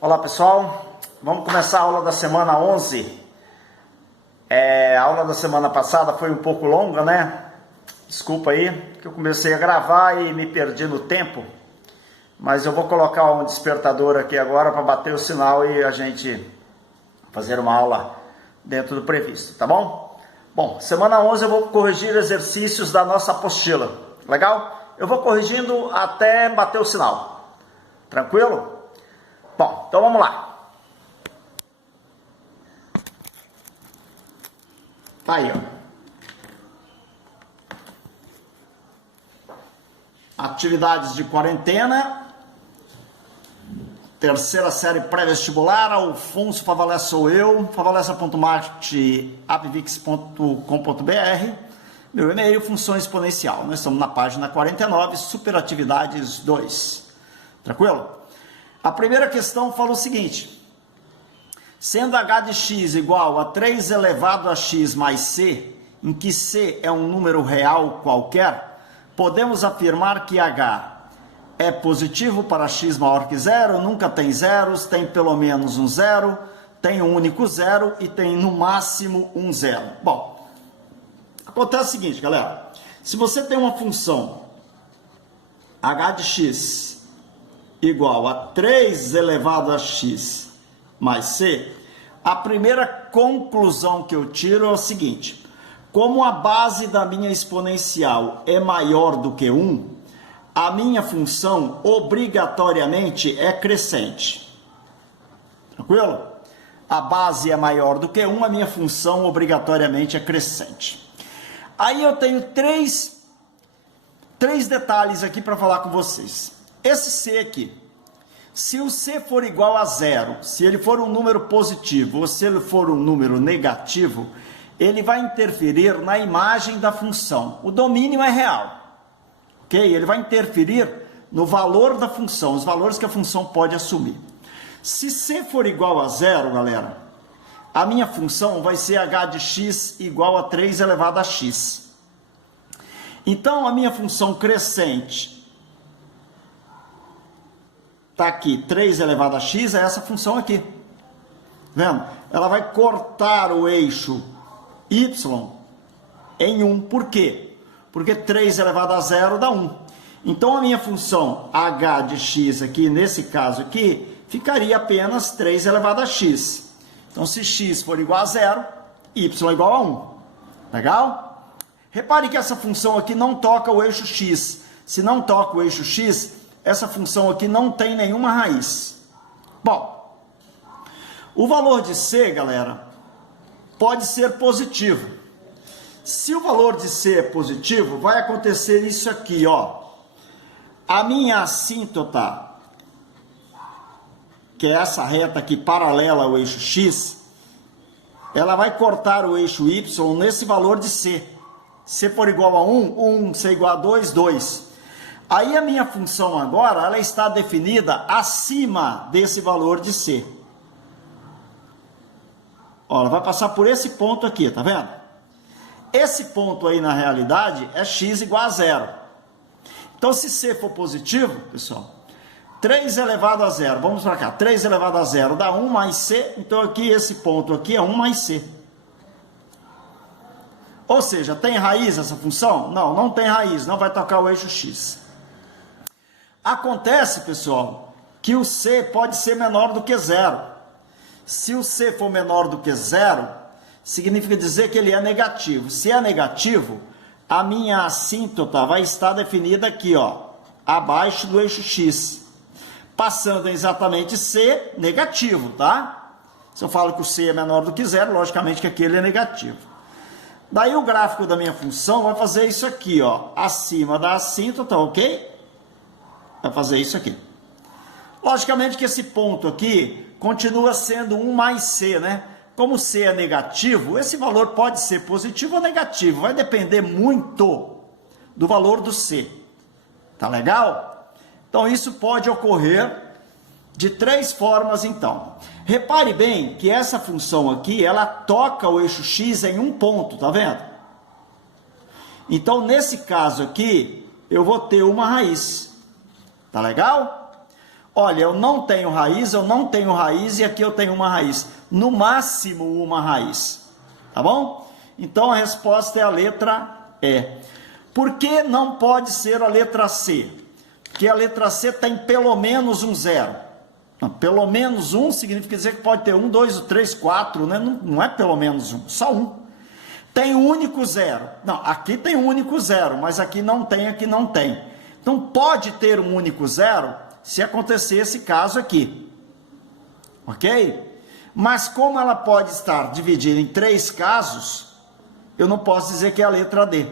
Olá pessoal, vamos começar a aula da semana 11. A aula da semana passada foi um pouco longa, né? Desculpa aí, que eu comecei a gravar e me perdi no tempo. Mas eu vou colocar um despertador aqui agora para bater o sinal e a gente fazer uma aula dentro do previsto, tá bom? Bom, semana 11 eu vou corrigir exercícios da nossa apostila, legal? Eu vou corrigindo até bater o sinal, tranquilo? Bom, então vamos lá. Tá aí, ó. Atividades de quarentena. Terceira série pré-vestibular. Alfonso Favalé sou eu. favalessa.marte@apvix.com.br. Meu e-mail, função exponencial. Nós estamos na página 49, superatividades 2. Tranquilo? A primeira questão fala o seguinte: sendo h de x igual a 3 elevado a x mais c, em que c é um número real qualquer, podemos afirmar que h é positivo para x maior que zero, nunca tem zeros, tem pelo menos um zero, tem um único zero e tem no máximo um zero. Bom, acontece o seguinte, galera. Se você tem uma função h de x igual a 3 elevado a x mais c, a primeira conclusão que eu tiro é o seguinte: como a base da minha exponencial é maior do que 1, a minha função obrigatoriamente é crescente. Tranquilo? A base é maior do que 1, a minha função obrigatoriamente é crescente. Aí eu tenho três detalhes aqui para falar com vocês. Esse c aqui, se o c for igual a zero, se ele for um número positivo ou se ele for um número negativo, ele vai interferir na imagem da função. O domínio é real, ok? Ele vai interferir no valor da função, os valores que a função pode assumir. Se c for igual a zero, galera, a minha função vai ser h de x igual a 3 elevado a x. Então, a minha função crescente está aqui, 3 elevado a x, é essa função aqui. Vendo? Ela vai cortar o eixo y em 1. Por quê? Porque 3 elevado a zero dá 1. Então, a minha função h de x aqui, nesse caso aqui, ficaria apenas 3 elevado a x. Então, se x for igual a zero, y é igual a 1. Legal? Repare que essa função aqui não toca o eixo x. Se não toca o eixo x, essa função aqui não tem nenhuma raiz. Bom, o valor de c, galera, pode ser positivo. Se o valor de c é positivo, vai acontecer isso aqui, ó. A minha assíntota, que é essa reta aqui paralela ao eixo x, ela vai cortar o eixo y nesse valor de c. C for igual a 1, 1, c igual a 2, 2. Aí a minha função agora, ela está definida acima desse valor de c. Ó, ela vai passar por esse ponto aqui, tá vendo? Esse ponto aí, na realidade, é x igual a zero. Então, se c for positivo, pessoal, 3 elevado a zero, vamos para cá, 3 elevado a zero dá 1 mais c, então aqui, esse ponto aqui é 1 mais c. Ou seja, tem raiz essa função? Não, não tem raiz, não vai tocar o eixo x. Acontece, pessoal, que o c pode ser menor do que zero. Se o c for menor do que zero, significa dizer que ele é negativo. Se é negativo, a minha assíntota vai estar definida aqui, ó, abaixo do eixo x, passando exatamente c negativo, tá? Se eu falo que o c é menor do que zero, logicamente que aquele é negativo. Daí o gráfico da minha função vai fazer isso aqui, ó, acima da assíntota, ok? Vai fazer isso aqui. Logicamente que esse ponto aqui continua sendo 1 mais c, né? Como c é negativo, esse valor pode ser positivo ou negativo. Vai depender muito do valor do c. Tá legal? Então, isso pode ocorrer de três formas, então. Repare bem que essa função aqui, ela toca o eixo x em um ponto, tá vendo? Então, nesse caso aqui, eu vou ter uma raiz. Tá legal? olha, eu não tenho raiz e aqui eu tenho uma raiz. No máximo uma raiz. Tá bom? Então a resposta é a letra E. Por que não pode ser a letra C? Porque a letra C tem pelo menos um zero. Não, pelo menos um significa dizer que pode ter 1, 2, 3, 4, né? Não é pelo menos um, só um. Tem um único zero. Não, aqui tem um único zero, mas aqui não tem. Então pode ter um único zero se acontecer esse caso aqui. Ok? Mas como ela pode estar dividida em 3 casos, eu não posso dizer que é a letra D.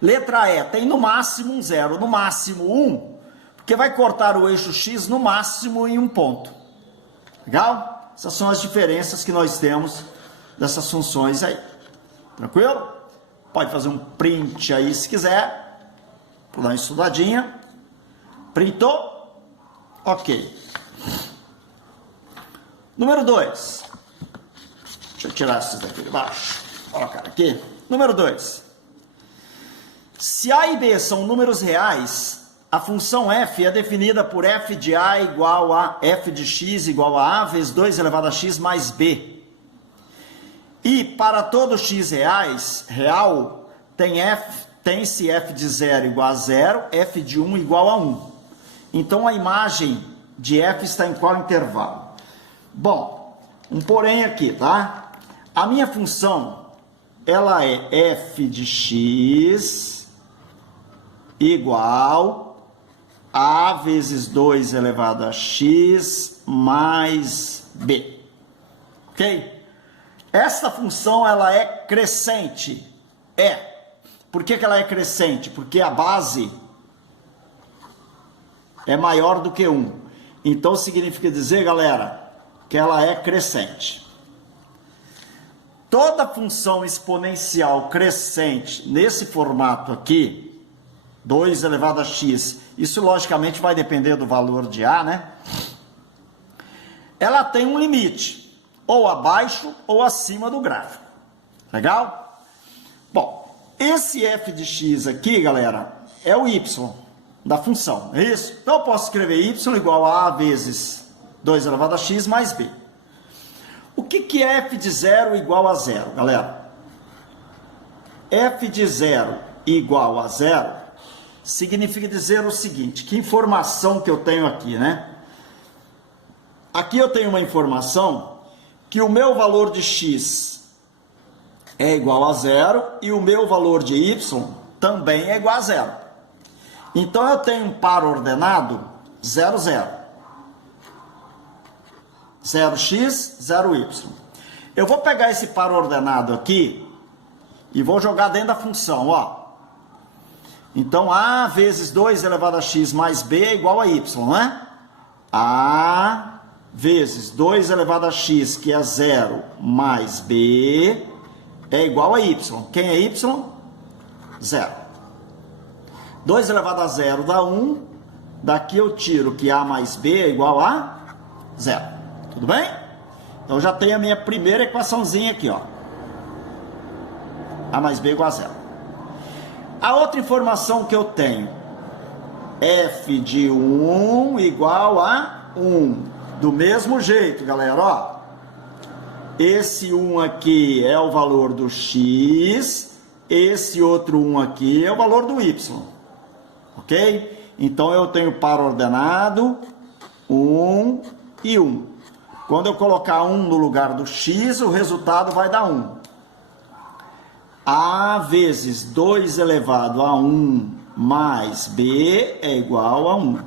Letra E tem no máximo um zero, no máximo 1, porque vai cortar o eixo X no máximo em um ponto. Legal? Essas são as diferenças que nós temos dessas funções aí. Tranquilo? Pode fazer um print aí se quiser. Vou dar uma estudadinha. Printou? Ok. Número 2. Deixa eu tirar esses daqui de baixo. Colocar aqui. Número 2. Se A e B são números reais, a função f é definida por f de A igual a f de x igual a vezes 2 elevado a x mais b. E para todo x real, tem-se f de 0 igual a 0, f de 1 igual a 1. Então a imagem de f está em qual intervalo? Bom, um porém aqui, tá? A minha função, ela é f de x igual a vezes 2 elevado a x mais b. Ok? Essa função, ela é crescente. Por que ela é crescente? Porque a base é maior do que 1. Então significa dizer, galera, que ela é crescente. Toda função exponencial crescente nesse formato aqui, 2 elevado a x, isso logicamente vai depender do valor de A, né? Ela tem um limite, ou abaixo ou acima do gráfico. Legal? Bom, esse f de x aqui, galera, é o y da função, é isso? Então eu posso escrever y igual a A vezes 2 elevado a x mais b. O que é f de 0 igual a 0, galera? F de 0 igual a 0 significa dizer o seguinte, que informação que eu tenho aqui, né? Aqui eu tenho uma informação que o meu valor de x é igual a 0 e o meu valor de y também é igual a 0. Então eu tenho um par ordenado 0, 0. 0x, 0y. Eu vou pegar esse par ordenado aqui e vou jogar dentro da função, ó. Então, A vezes 2 elevado a x mais b é igual a y, né? A vezes 2 elevado a x, que é 0, mais b, é igual a y. Quem é y? 0. 2 elevado a 0 dá 1. Daqui eu tiro que A mais b é igual a 0. Tudo bem? Então, já tenho a minha primeira equaçãozinha aqui, ó. A mais b igual a 0. A outra informação que eu tenho, f de 1 igual a 1. Do mesmo jeito, galera, ó. Esse 1 aqui é o valor do x, esse outro 1 aqui é o valor do y. Ok? Então, eu tenho par ordenado 1 e 1. Quando eu colocar 1 no lugar do x, o resultado vai dar 1. A vezes 2 elevado a 1 mais b é igual a 1.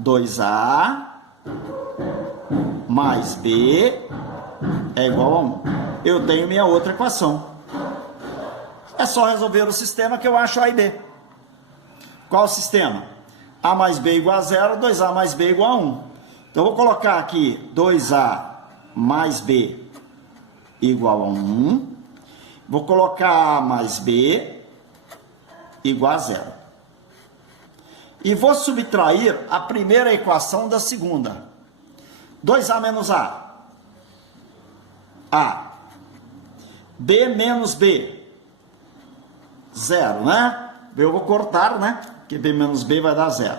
2a mais b é igual a 1. Eu tenho minha outra equação. É só resolver o sistema que eu acho A e B. Qual o sistema? A mais b igual a 0, 2a mais b igual a 1. Então, eu vou colocar aqui 2a mais b igual a 1. Vou colocar A mais B igual a 0. E vou subtrair a primeira equação da segunda. 2A menos A. A. B menos B. 0, né? Eu vou cortar, né? Porque B menos B vai dar 0.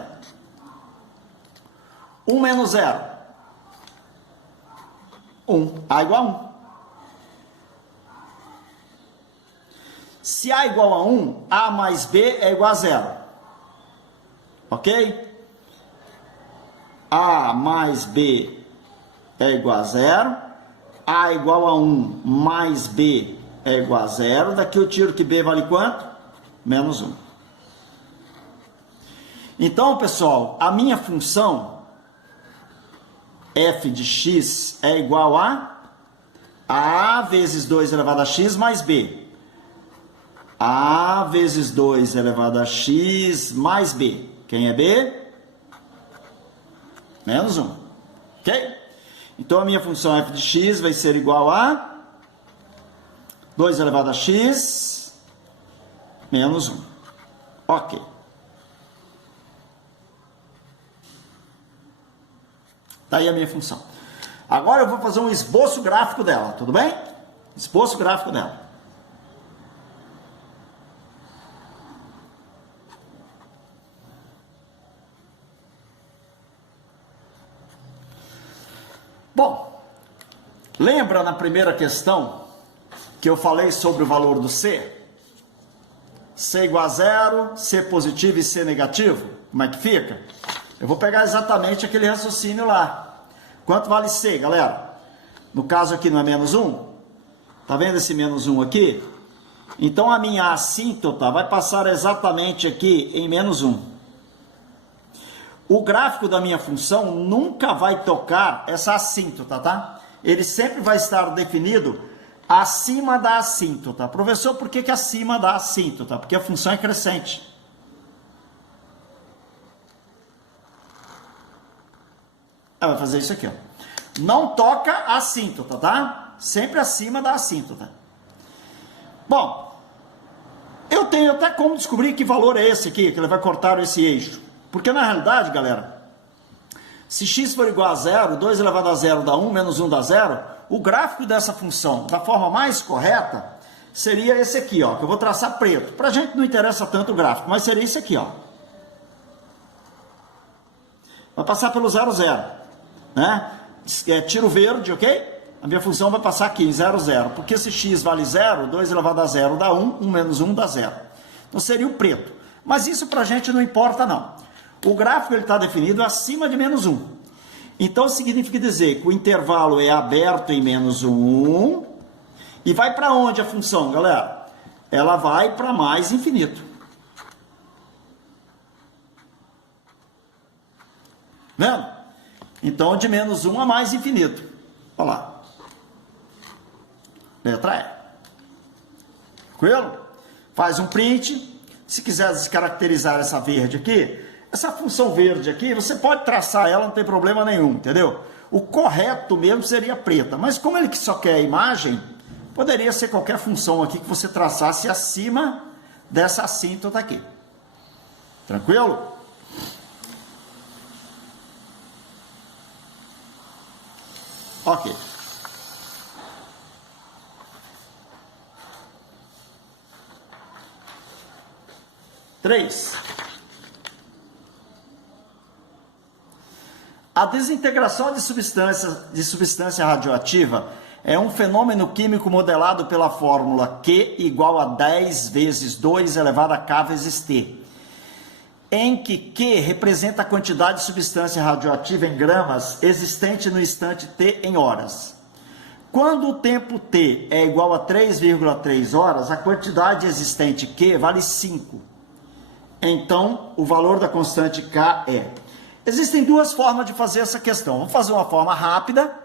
1 menos 0. 1. A igual a 1. Se A igual a 1, A mais B é igual a 0. Ok? A mais B é igual a 0. A igual a 1 mais B é igual a 0. Daqui eu tiro que B vale quanto? Menos 1. Então, pessoal, a minha função f de x é igual a vezes 2 elevado a x mais b. A vezes 2 elevado a x mais b. Quem é b? Menos 1. Ok? Então, a minha função f de x vai ser igual a 2 elevado a x menos 1. Ok. Tá aí a minha função. Agora eu vou fazer um esboço gráfico dela, tudo bem? Esboço gráfico dela. Bom, lembra na primeira questão que eu falei sobre o valor do C? C igual a 0, C positivo e C negativo? Como é que fica? Eu vou pegar exatamente aquele raciocínio lá. Quanto vale C, galera? No caso aqui não é menos 1? Tá vendo esse menos 1 aqui? Então a minha assíntota vai passar exatamente aqui em menos 1. O gráfico da minha função nunca vai tocar essa assíntota, tá? Ele sempre vai estar definido acima da assíntota. Professor, por que acima da assíntota? Porque a função é crescente. Ela vai fazer isso aqui, ó. Não toca a assíntota, tá? Sempre acima da assíntota. Bom, eu tenho até como descobrir que valor é esse aqui, que ele vai cortar esse eixo. Porque na realidade, galera, se x for igual a 0, 2 elevado a 0 dá 1, menos 1 dá 0, o gráfico dessa função, da forma mais correta, seria esse aqui, ó, que eu vou traçar preto. Pra gente não interessa tanto o gráfico, mas seria esse aqui, ó. Vai passar pelo 0, 0, né? Tiro verde, ok? A minha função vai passar aqui em 0, 0. Porque se x vale 0, 2 elevado a 0 dá 1, 1 menos 1 dá 0. Então seria o preto. Mas isso pra gente não importa, não. O gráfico está definido acima de menos 1. Então, significa dizer que o intervalo é aberto em menos 1. E vai para onde a função, galera? Ela vai para mais infinito. Vendo? Então, de menos 1 a mais infinito. Olha lá. Letra E. Tranquilo? Faz um print. Se quiser descaracterizar essa verde aqui, essa função verde aqui, você pode traçar ela, não tem problema nenhum, entendeu? O correto mesmo seria preta, mas como ele só quer a imagem, poderia ser qualquer função aqui que você traçasse acima dessa assíntota aqui. Tranquilo? Ok. Três. A desintegração de substância radioativa é um fenômeno químico modelado pela fórmula Q igual a 10 vezes 2 elevado a K vezes T, em que Q representa a quantidade de substância radioativa em gramas existente no instante T em horas. Quando o tempo T é igual a 3,3 horas, a quantidade existente Q vale 5. Então, o valor da constante K é... Existem duas formas de fazer essa questão. Vamos fazer uma forma rápida,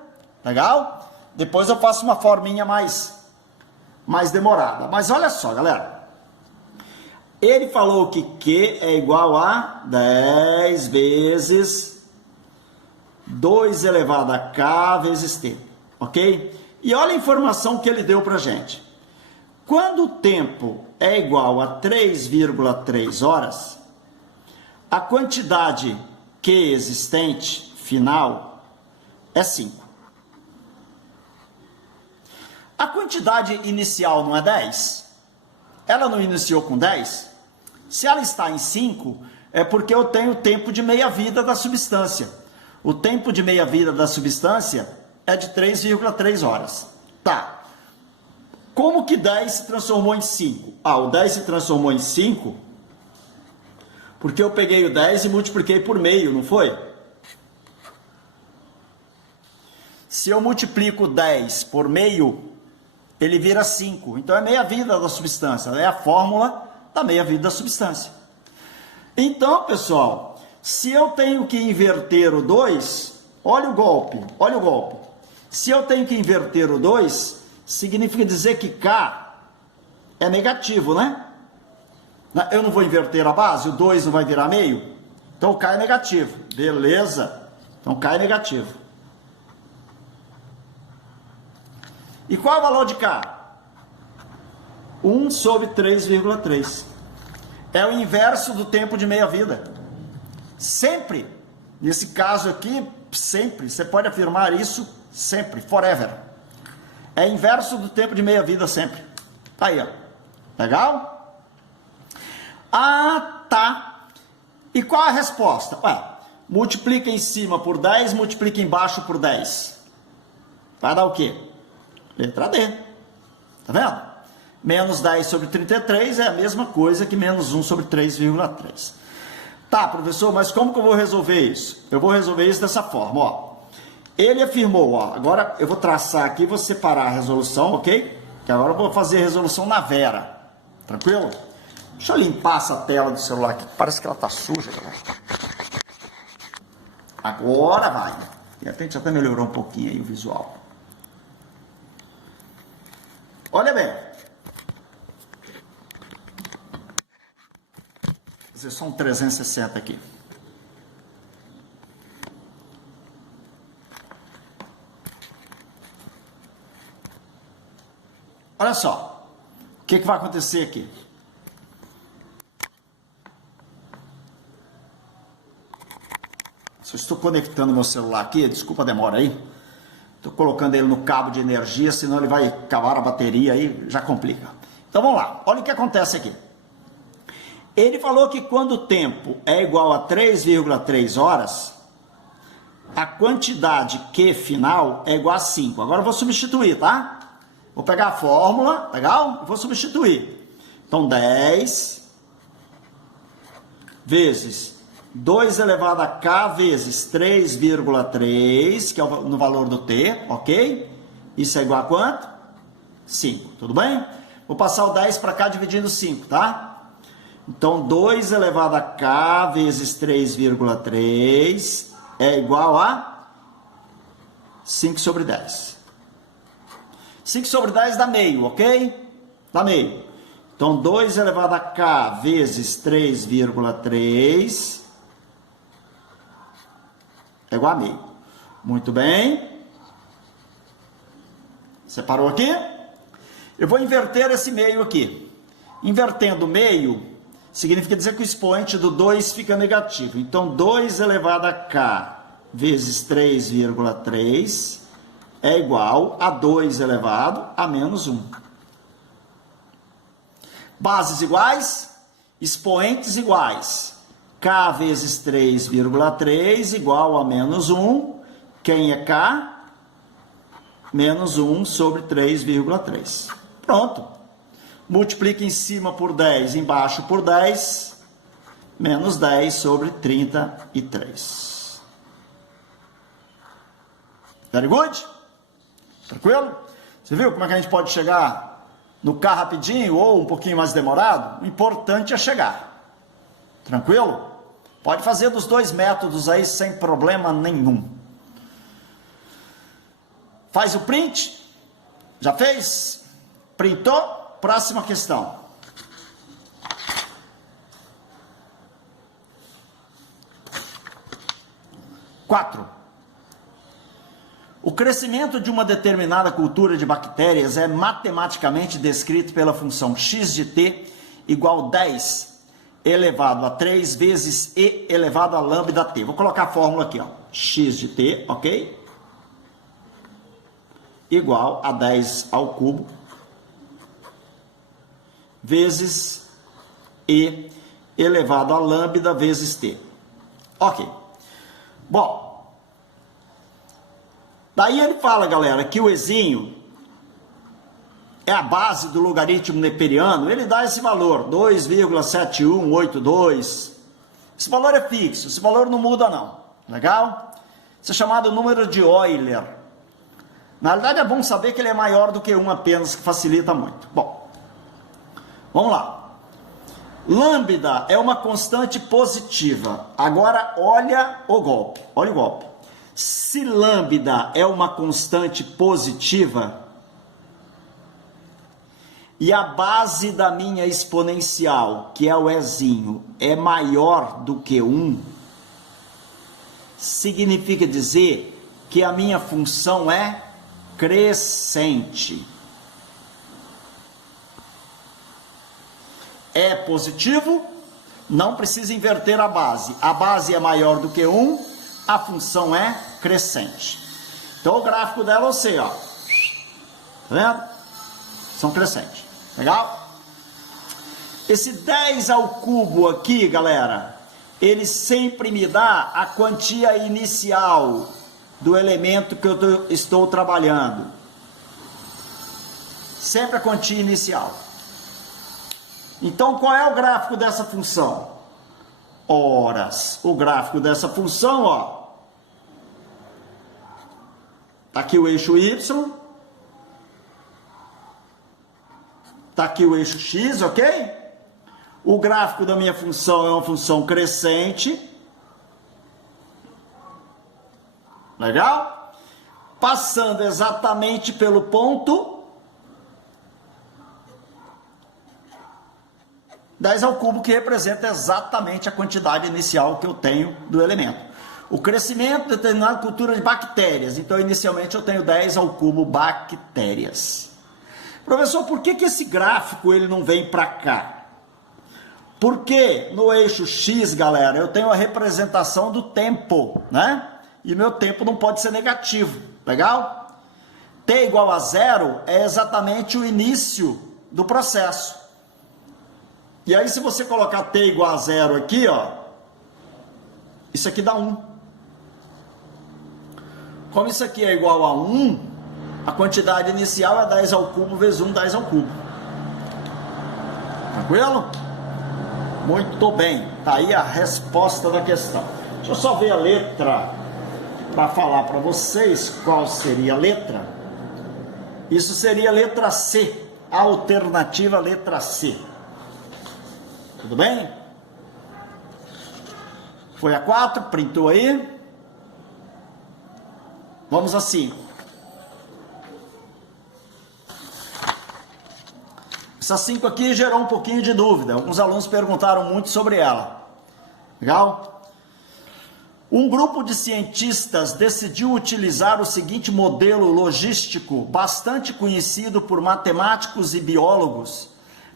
legal? Depois eu faço uma forminha mais demorada. Mas olha só, galera. Ele falou que Q é igual a 10 vezes 2 elevado a K vezes T, ok? E olha a informação que ele deu pra gente. Quando o tempo é igual a 3,3 horas, a quantidade Q existente, final, é 5. A quantidade inicial não é 10? Ela não iniciou com 10? Se ela está em 5, é porque eu tenho o tempo de meia-vida da substância. O tempo de meia-vida da substância é de 3,3 horas. Tá. Como que 10 se transformou em 5? Ah, o 10 se transformou em 5 porque eu peguei o 10 e multipliquei por meio, não foi? Se eu multiplico 10 por meio, ele vira 5. Então é meia-vida da substância. É a fórmula da meia-vida da substância. Então, pessoal, se eu tenho que inverter o 2, olha o golpe, olha o golpe. Se eu tenho que inverter o 2, significa dizer que K é negativo, né? Eu não vou inverter a base, o 2 não vai virar meio? Então o K é negativo. Beleza. Então K é negativo. E qual é o valor de K? 1 sobre 3,3. É o inverso do tempo de meia-vida. Sempre. Nesse caso aqui, sempre. Você pode afirmar isso sempre, forever. É inverso do tempo de meia-vida sempre. Tá aí, ó. Legal? Ah, tá. E qual a resposta? Ué, multiplica em cima por 10, multiplica embaixo por 10. Vai dar o quê? Letra D. Tá vendo? Menos 10 sobre 33 é a mesma coisa que menos 1 sobre 3,3. Tá, professor, mas como que eu vou resolver isso? Eu vou resolver isso dessa forma, ó. Ele afirmou, ó, agora eu vou traçar aqui, vou separar a resolução, ok? Que agora eu vou fazer a resolução na Vera. Tranquilo? Deixa eu limpar essa tela do celular aqui, parece que ela tá suja, galera. Agora vai. De repente até melhorou um pouquinho aí o visual. Olha bem. Vou fazer só um 360 aqui. Olha só, o que vai acontecer aqui? Se eu estou conectando meu celular aqui, desculpa a demora aí, estou colocando ele no cabo de energia, senão ele vai acabar a bateria aí, já complica. Então vamos lá, olha o que acontece aqui. Ele falou que quando o tempo é igual a 3,3 horas, a quantidade Q final é igual a 5. Agora eu vou substituir, tá? Vou pegar a fórmula, legal? E vou substituir. Então, 10 vezes 2 elevado a K vezes 3,3, que é no valor do T, ok? Isso é igual a quanto? 5, tudo bem? Vou passar o 10 para cá dividindo 5, tá? Então, 2 elevado a K vezes 3,3 é igual a 5 sobre 10. 5 sobre 10 dá meio, ok? Dá meio. Então, 2 elevado a K vezes 3,3 é igual a meio. Muito bem. Separou aqui? Eu vou inverter esse meio aqui. Invertendo meio, significa dizer que o expoente do 2 fica negativo. Então, 2 elevado a K vezes 3,3 é igual a 2 elevado a menos 1. Bases iguais, expoentes iguais. K vezes 3,3 igual a menos 1. Quem é K? Menos 1 sobre 3,3. Pronto. Multiplica em cima por 10, embaixo por 10. Menos 10 sobre 33. Very good? Tranquilo? Você viu como é que a gente pode chegar no K rapidinho ou um pouquinho mais demorado? O importante é chegar. Tranquilo? Pode fazer dos dois métodos aí sem problema nenhum. Faz o print. Já fez? Printou? Próxima questão. Quatro. O crescimento de uma determinada cultura de bactérias é matematicamente descrito pela função x de t igual a 10 elevado a 3 vezes e elevado a lambda t. Vou colocar a fórmula aqui, ó. X de t, ok? Igual a 10 ao cubo vezes e elevado a lambda vezes t. Ok. Bom, Daí ele fala, galera, que o ezinho é a base do logaritmo neperiano, ele dá esse valor, 2,7182. Esse valor é fixo, esse valor não muda não, legal? Isso é chamado número de Euler. Na realidade é bom saber que ele é maior do que 1 apenas, que facilita muito. Bom, vamos lá. Lambda é uma constante positiva. Agora olha o golpe, olha o golpe. Se lambda é uma constante positiva e a base da minha exponencial, que é o ezinho, é maior do que 1, significa dizer que a minha função é crescente. É positivo, não precisa inverter a base. A base é maior do que 1, a função é crescente. Então o gráfico dela eu sei, ó. Tá vendo? São crescentes. Legal? Esse 10 ao cubo aqui, galera, ele sempre me dá a quantia inicial do elemento que eu estou trabalhando. Sempre a quantia inicial. Então, qual é o gráfico dessa função? Horas. O gráfico dessa função, ó. Tá aqui o eixo Y. Tá aqui o eixo X, ok? O gráfico da minha função é uma função crescente. Legal? Passando exatamente pelo ponto 10 ao cubo, que representa exatamente a quantidade inicial que eu tenho do elemento. O crescimento é determinado por cultura de bactérias. Então, inicialmente, eu tenho 10 ao cubo bactérias. Professor, por que esse gráfico ele não vem para cá? Porque no eixo X, galera, eu tenho a representação do tempo, né? E meu tempo não pode ser negativo, legal? T igual a 0 é exatamente o início do processo. E aí, se você colocar t igual a 0 aqui, ó, isso aqui dá 1. Como isso aqui é igual a 1, a quantidade inicial é 10 ao cubo vezes 1, 10 ao cubo. Tranquilo? Muito bem. Tá aí a resposta da questão. Deixa eu só ver a letra para falar para vocês qual seria a letra. Isso seria a letra C, a alternativa letra C. Tudo bem? Foi a 4, printou aí. Vamos a 5. Essa 5 aqui gerou um pouquinho de dúvida. Alguns alunos perguntaram muito sobre ela. Legal? Um grupo de cientistas decidiu utilizar o seguinte modelo logístico, bastante conhecido por matemáticos e biólogos,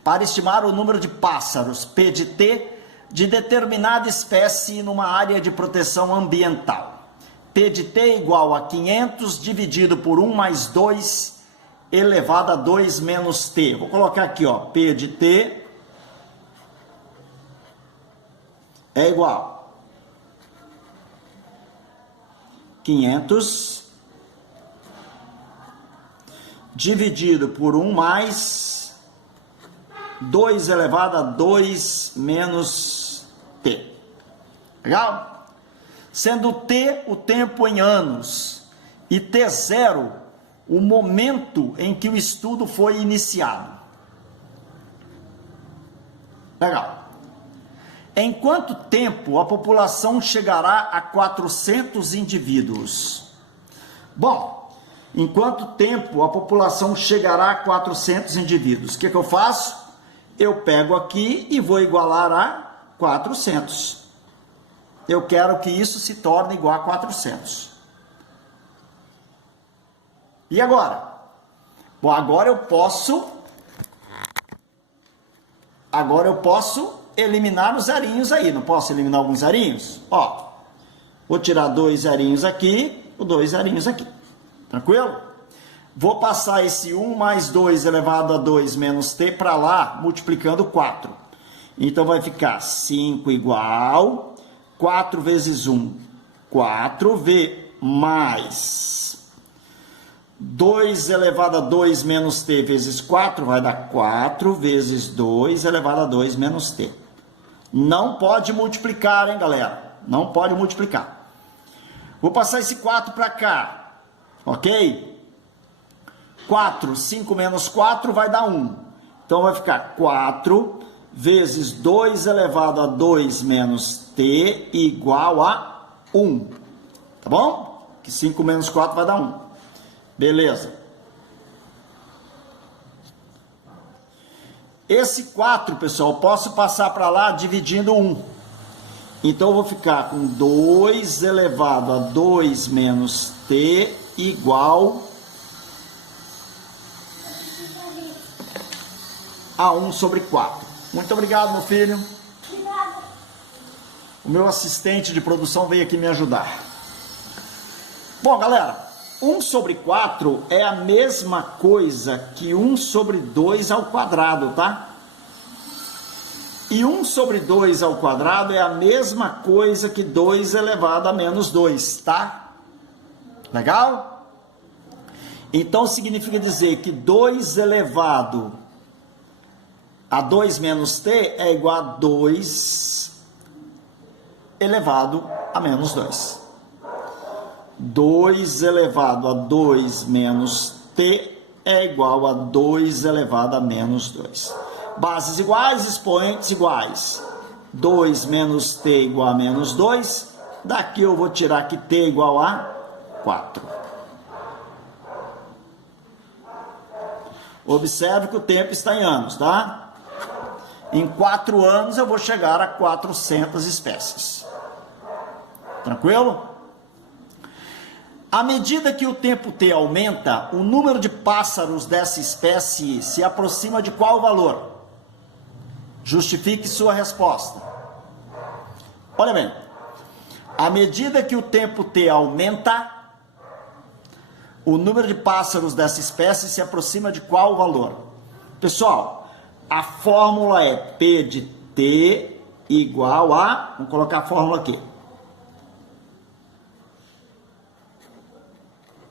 para estimar o número de pássaros, P de T, de determinada espécie numa área de proteção ambiental. P de T igual a 500 dividido por 1 mais 2 elevado a 2 menos T. Vou colocar aqui, ó, P de T é igual a 500 dividido por 1 mais 2 elevado a 2 menos T. Legal? Sendo T o tempo em anos e T0 o momento em que o estudo foi iniciado. Legal. Em quanto tempo a população chegará a 400 indivíduos? Bom, em quanto tempo a população chegará a 400 indivíduos? O que eu faço? Eu pego aqui e vou igualar a 400. Eu quero que isso se torne igual a 400. E agora? Bom, agora eu posso eliminar os zerinhos aí. Não posso eliminar alguns zerinhos? Ó, vou tirar 2 zerinhos aqui, 2 zerinhos aqui. Tranquilo? Vou passar esse 1 mais 2 elevado a 2 menos t para lá, multiplicando 4. Então, vai ficar 5 igual 4 vezes 1, 4 mais 2 elevado a 2 menos t vezes 4 vai dar 4 vezes 2 elevado a 2 menos t. Não pode multiplicar, hein, galera? Não pode multiplicar. Vou passar esse 4 para cá, ok? 4, 5 menos 4 vai dar 1. Então vai ficar 4 vezes 2 elevado a 2 menos t igual a 1. Tá bom? Que 5 menos 4 vai dar 1. Beleza. Esse 4, pessoal, eu posso passar para lá dividindo 1. Então eu vou ficar com 2 elevado a 2 menos t igual a 1 sobre 4. Muito obrigado, meu filho. Obrigado. O meu assistente de produção veio aqui me ajudar. Bom, galera, 1 sobre 4 é a mesma coisa que 1 sobre 2 ao quadrado, tá? E 1 sobre 2 ao quadrado é a mesma coisa que 2 elevado a menos 2, tá? Legal? Então significa dizer que 2 elevado a 2 menos t é igual a 2 elevado a menos 2. 2 elevado a 2 menos t é igual a 2 elevado a menos 2. Bases iguais, expoentes iguais. 2 menos t igual a menos 2. Daqui eu vou tirar que t é igual a 4. Observe que o tempo está em anos, tá? Em 4 anos eu vou chegar a 400 espécies. Tranquilo? À medida que o tempo t aumenta, o número de pássaros dessa espécie se aproxima de qual valor? Justifique sua resposta. Olha bem, à medida que o tempo t aumenta, o número de pássaros dessa espécie se aproxima de qual valor? Pessoal, a fórmula é P de t igual a, vamos colocar a fórmula aqui,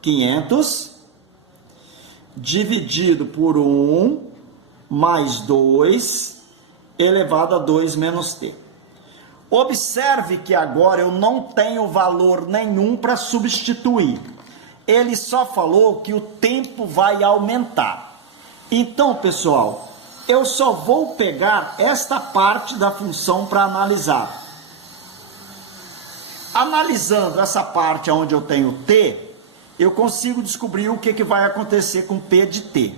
500 dividido por 1 mais 2 elevado a 2 menos t. Observe que agora eu não tenho valor nenhum para substituir. Ele só falou que o tempo vai aumentar. Então, pessoal, eu só vou pegar esta parte da função para analisar. Analisando essa parte onde eu tenho t, eu consigo descobrir o que vai acontecer com P de t.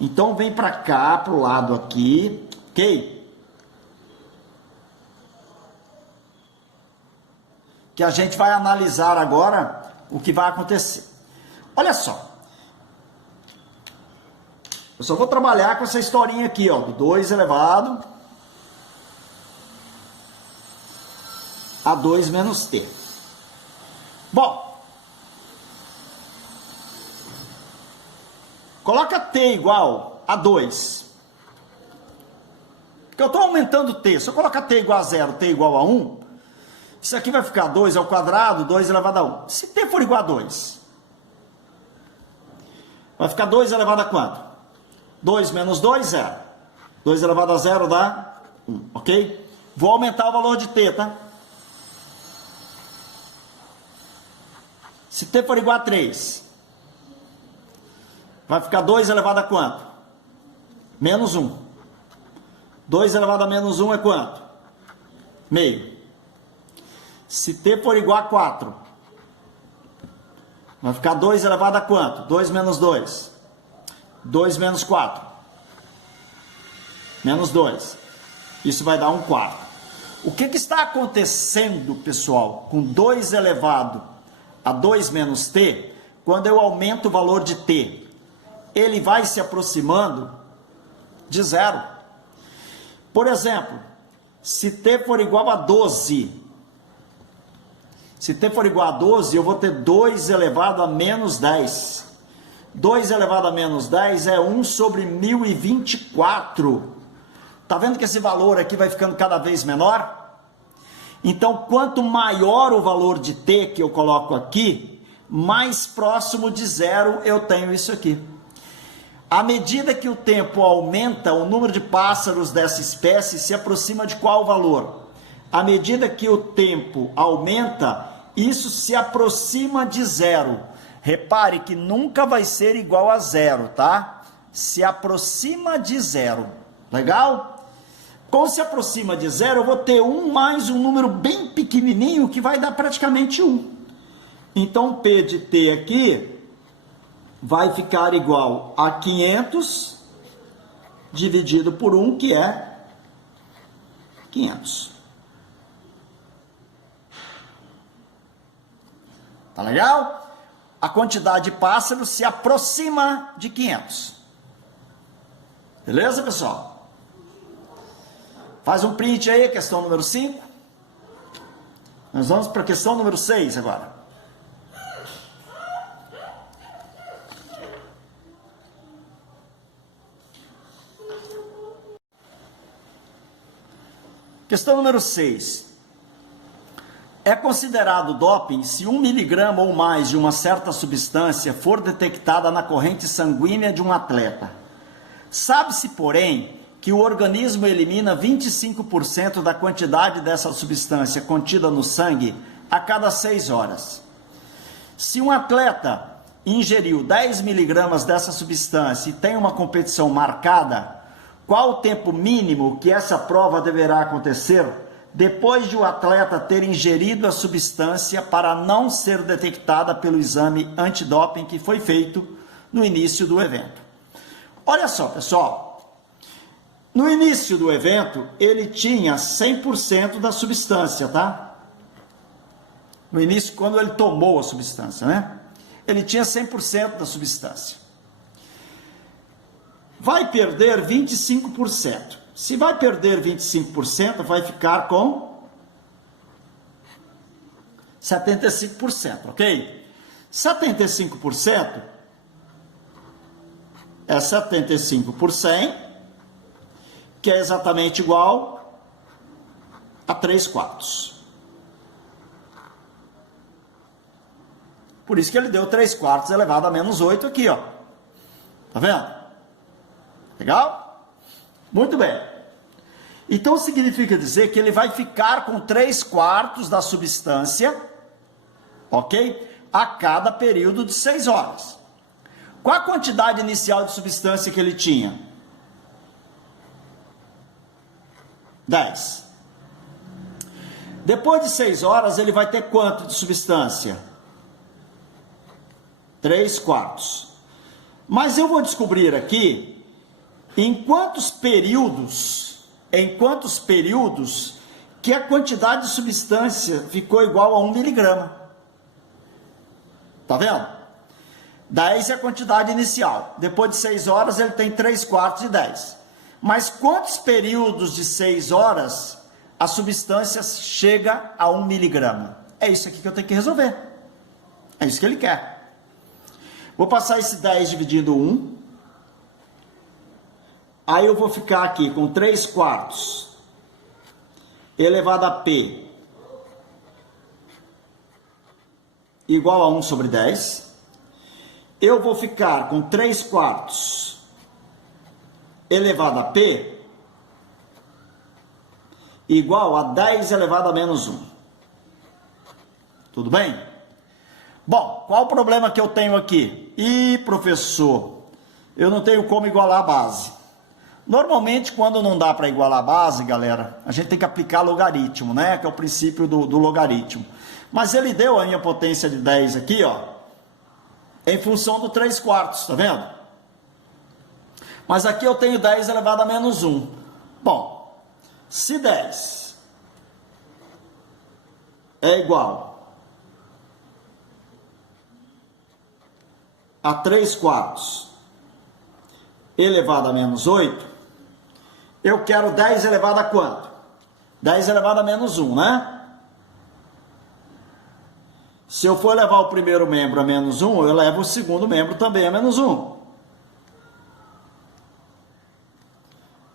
Então, vem para cá, para o lado aqui, ok? Que a gente vai analisar agora o que vai acontecer. Olha só. Eu só vou trabalhar com essa historinha aqui, ó, do 2 elevado a 2 menos t. Bom, coloca t igual a 2. Porque eu estou aumentando t. Se eu colocar t igual a 0, t igual a 1, isso aqui vai ficar 2 ao quadrado, 2 elevado a 1. Se t for igual a 2, vai ficar 2 elevado a quanto? 2 menos 2, 0. 2 elevado a 0 dá 1, ok? Vou aumentar o valor de t, tá? Se t for igual a 3, vai ficar 2 elevado a quanto? Menos 1. 2 elevado a menos 1 é quanto? Meio. Se t for igual a 4, vai ficar 2 elevado a quanto? 2 menos 2. 2 menos 4. Menos 2. Isso vai dar 1 quarto. O que está acontecendo, pessoal, com 2 elevado a 2 menos t, quando eu aumento o valor de t? Ele vai se aproximando de 0. Por exemplo, se t for igual a 12, se t for igual a 12, eu vou ter 2 elevado a menos 10. 2 elevado a menos 10 é 1 sobre 1024. Está vendo que esse valor aqui vai ficando cada vez menor? Então, quanto maior o valor de t que eu coloco aqui, mais próximo de zero eu tenho isso aqui. À medida que o tempo aumenta, o número de pássaros dessa espécie se aproxima de qual valor? À medida que o tempo aumenta, isso se aproxima de zero. Repare que nunca vai ser igual a zero, tá? Se aproxima de zero. Legal? Como se aproxima de zero, eu vou ter 1 mais um número bem pequenininho que vai dar praticamente 1. Então, P de T aqui vai ficar igual a 500 dividido por 1, que é 500. Tá legal? A quantidade de pássaros se aproxima de 500. Beleza, pessoal? Faz um print aí, questão número 5. Nós vamos para a questão número 6 agora. Questão número 6. É considerado doping se 1 miligrama ou mais de uma certa substância for detectada na corrente sanguínea de um atleta. Sabe-se, porém, que o organismo elimina 25% da quantidade dessa substância contida no sangue a cada 6 horas. Se um atleta ingeriu 10 miligramas dessa substância e tem uma competição marcada, qual o tempo mínimo que essa prova deverá acontecer depois de o atleta ter ingerido a substância para não ser detectada pelo exame antidoping que foi feito no início do evento? Olha só, pessoal. No início do evento, ele tinha 100% da substância, tá? No início, quando ele tomou a substância, né? Ele tinha 100% da substância. Vai perder 25%. Se vai perder 25%, vai ficar com 75%, ok? 75% é 75 por 100, que é exatamente igual a 3/4. Por isso que ele deu 3/4 elevado a menos 8 aqui, ó. Tá vendo? Legal? Muito bem. Então significa dizer que ele vai ficar com 3/4 da substância, ok? A cada período de 6 horas. Qual a quantidade inicial de substância que ele tinha? 10. Depois de 6 horas, ele vai ter quanto de substância? 3/4. Mas eu vou descobrir aqui em quantos períodos que a quantidade de substância ficou igual a 1 miligrama. Tá vendo? 10 é a quantidade inicial. Depois de 6 horas, ele tem 3/4 de 10. Mas quantos períodos de 6 horas a substância chega a 1 miligrama? É isso aqui que eu tenho que resolver. É isso que ele quer. Vou passar esse 10 dividindo 1. Aí eu vou ficar aqui com 3/4 elevado a P igual a 1 sobre 10. Eu vou ficar com 3/4 elevado a P igual a 10 elevado a menos 1. Tudo bem? Bom, qual o problema que eu tenho aqui? Ih, professor, eu não tenho como igualar a base. Normalmente, quando não dá para igualar a base, galera, a gente tem que aplicar logaritmo, né? Que é o princípio do logaritmo. Mas ele deu a minha potência de 10 aqui, ó, em função do 3/4, tá vendo? Mas aqui eu tenho 10 elevado a menos 1. Bom, se 10 é igual a 3/4 elevado a menos 8, eu quero 10 elevado a quanto? 10 elevado a menos 1, né? Se eu for levar o primeiro membro a menos 1, eu levo o segundo membro também a menos 1.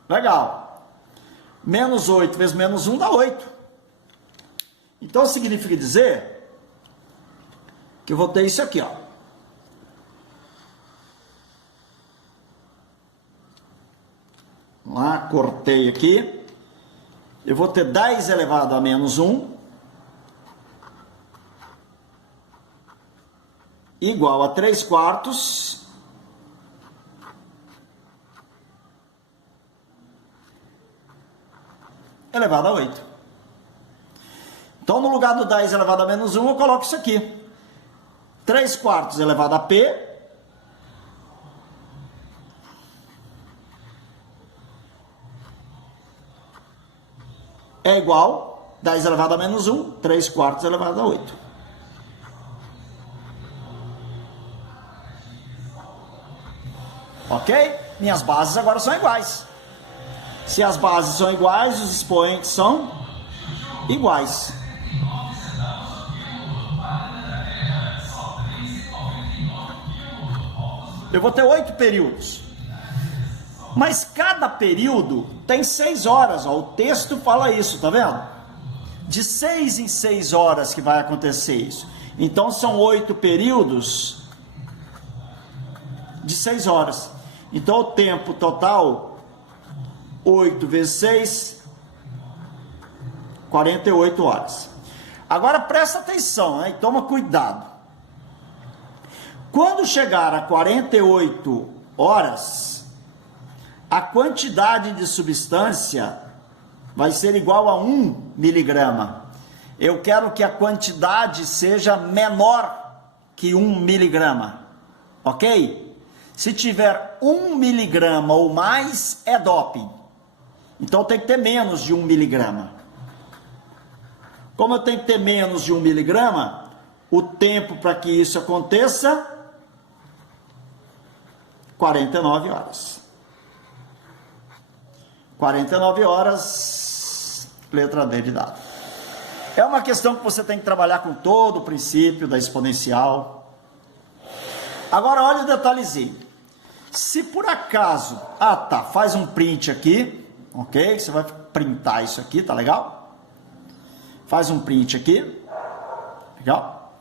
Legal. Menos 8 vezes menos 1 dá 8. Então significa dizer que eu vou ter isso aqui, ó. Lá, cortei aqui. Eu vou ter 10 elevado a menos 1 igual a 3/4 elevado a 8. Então, no lugar do 10 elevado a menos 1, eu coloco isso aqui. 3/4 elevado a P é igual a 10 elevado a menos 1, 3/4 elevado a 8. Ok? Minhas bases agora são iguais. Se as bases são iguais, os expoentes são iguais. Eu vou ter 8 períodos. Mas cada período tem 6 horas. Ó. O texto fala isso, tá vendo? De 6 em 6 horas que vai acontecer isso. Então são 8 períodos de 6 horas. Então o tempo total, 8 vezes 6, 48 horas. Agora presta atenção, né? E toma cuidado. Quando chegar a 48 horas, a quantidade de substância vai ser igual a 1 miligrama. Eu quero que a quantidade seja menor que 1 miligrama, ok? Se tiver 1 miligrama ou mais, é doping. Então tem que ter menos de 1 miligrama. Como eu tenho que ter menos de 1 miligrama, o tempo para que isso aconteça, 49 horas. 49 horas, letra D de dado. É uma questão que você tem que trabalhar com todo o princípio da exponencial. Agora, olha o detalhezinho. Se por acaso... Ah, tá. Faz um print aqui. Ok? Você vai printar isso aqui, tá legal? Faz um print aqui. Legal?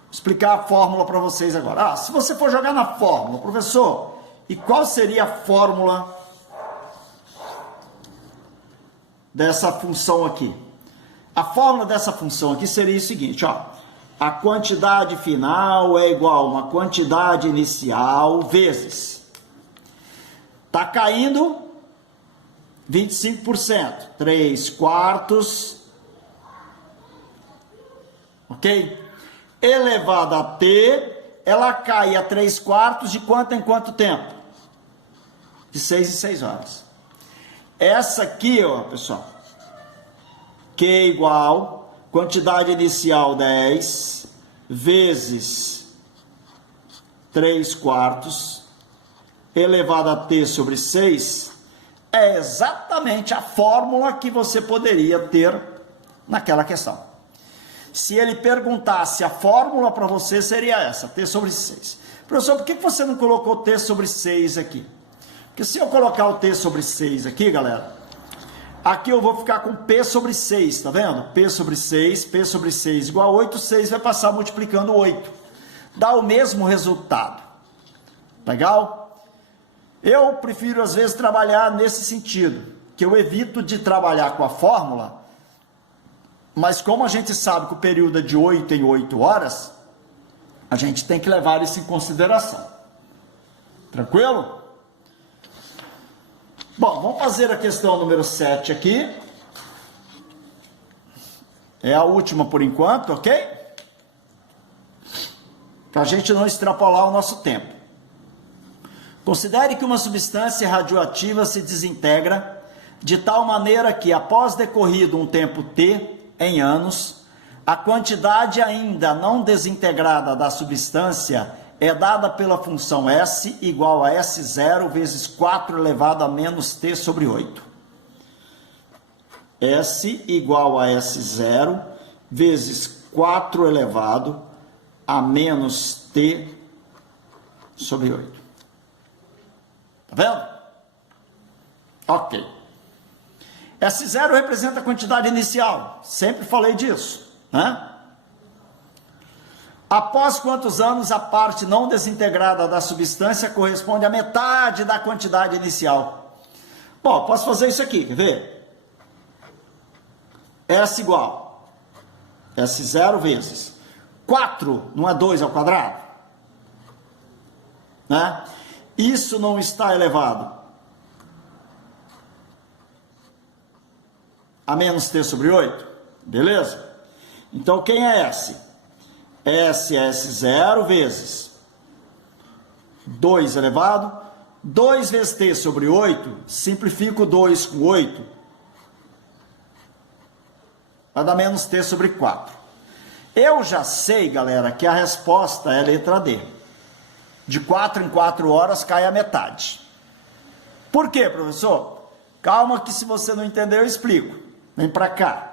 Vou explicar a fórmula para vocês agora. Ah, se você for jogar na fórmula, professor, e qual seria a fórmula dessa função aqui? A fórmula dessa função aqui seria o seguinte, ó. A quantidade final é igual a uma quantidade inicial vezes. Tá caindo 25%, 3/4, ok? Elevado a T, ela cai a 3/4 de quanto em quanto tempo? De 6 em 6 horas. Essa aqui, ó, pessoal, Q é igual, quantidade inicial 10, vezes 3/4, elevado a T sobre 6, é exatamente a fórmula que você poderia ter naquela questão. Se ele perguntasse a fórmula para você, seria essa, T sobre 6. Professor, por que você não colocou T sobre 6 aqui? Porque se eu colocar o T sobre 6 aqui, galera, aqui eu vou ficar com P sobre 6, tá vendo? P sobre 6 igual a 8, 6 vai passar multiplicando 8. Dá o mesmo resultado. Legal? Eu prefiro, às vezes, trabalhar nesse sentido, que eu evito de trabalhar com a fórmula, mas como a gente sabe que o período é de 8 em 8 horas, a gente tem que levar isso em consideração. Tranquilo? Bom, vamos fazer a questão número 7 aqui. É a última por enquanto, ok? Para a gente não extrapolar o nosso tempo. Considere que uma substância radioativa se desintegra de tal maneira que, após decorrido um tempo T, em anos, a quantidade ainda não desintegrada da substância é dada pela função S igual a S0 vezes 4 elevado a menos T sobre 8. S igual a S0 vezes 4 elevado a menos T sobre 8. Tá vendo? Ok. S0 representa a quantidade inicial. Sempre falei disso, né? Após quantos anos a parte não desintegrada da substância corresponde à metade da quantidade inicial? Bom, posso fazer isso aqui, quer ver? S igual S0 vezes 4, não é 2 ao quadrado? Né? Isso não está elevado a menos t sobre 8? Beleza? Então, quem é S? S é S0 vezes 2 elevado, 2 vezes t sobre 8, simplifico 2 com 8, vai dar menos t sobre 4. Eu já sei, galera, que a resposta é a letra D. De 4 em 4 horas cai a metade. Por quê, professor? Calma que se você não entender eu explico. Vem para cá.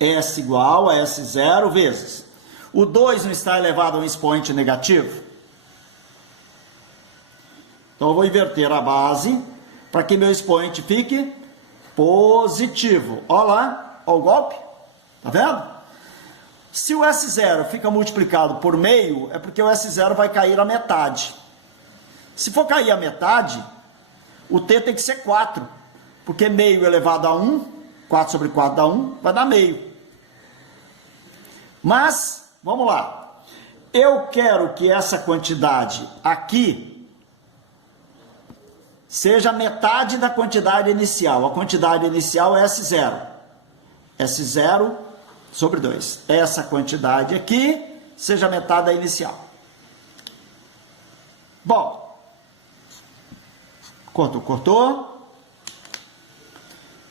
S igual a S0 vezes. O 2 não está elevado a um expoente negativo? Então eu vou inverter a base para que meu expoente fique positivo. Olha lá, olha o golpe. Tá vendo? Se o S0 fica multiplicado por meio, é porque o S0 vai cair a metade. Se for cair a metade, o t tem que ser 4. Porque meio elevado a 1, 4 sobre 4 dá 1, vai dar meio. Mas, vamos lá. Eu quero que essa quantidade aqui seja metade da quantidade inicial. A quantidade inicial é S0. S0 sobre 2. Essa quantidade aqui seja metade da inicial. Bom, cortou.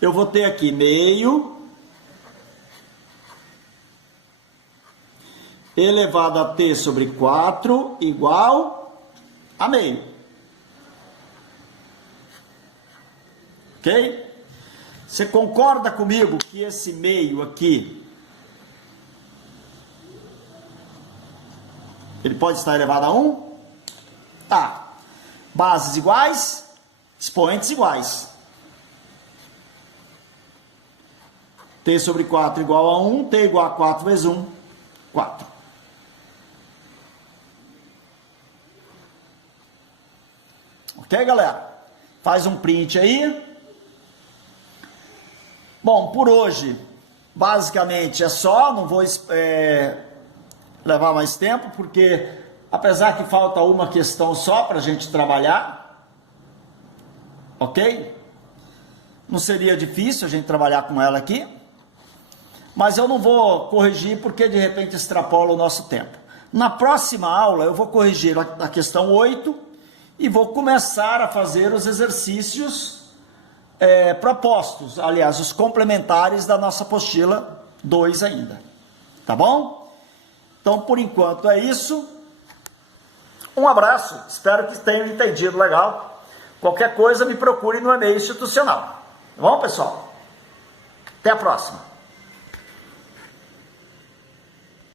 Eu vou ter aqui meio elevado a t sobre 4 igual a meio. Ok? Você concorda comigo que esse meio aqui, ele pode estar elevado a 1? Tá. Bases iguais, expoentes iguais. T sobre 4 igual a 1, t igual a 4 vezes 1, 4. Ok, galera? Faz um print aí. Bom, por hoje, basicamente é só. Não vou levar mais tempo, porque apesar que falta uma questão só para a gente trabalhar, ok? Não seria difícil a gente trabalhar com ela aqui, mas eu não vou corrigir porque de repente extrapola o nosso tempo. Na próxima aula eu vou corrigir a questão 8 e vou começar a fazer os exercícios propostos, aliás, os complementares da nossa apostila 2 ainda. Tá bom? Então, por enquanto é isso. Um abraço, espero que tenham entendido legal. Qualquer coisa me procure no e-mail institucional. Tá bom, pessoal? Até a próxima.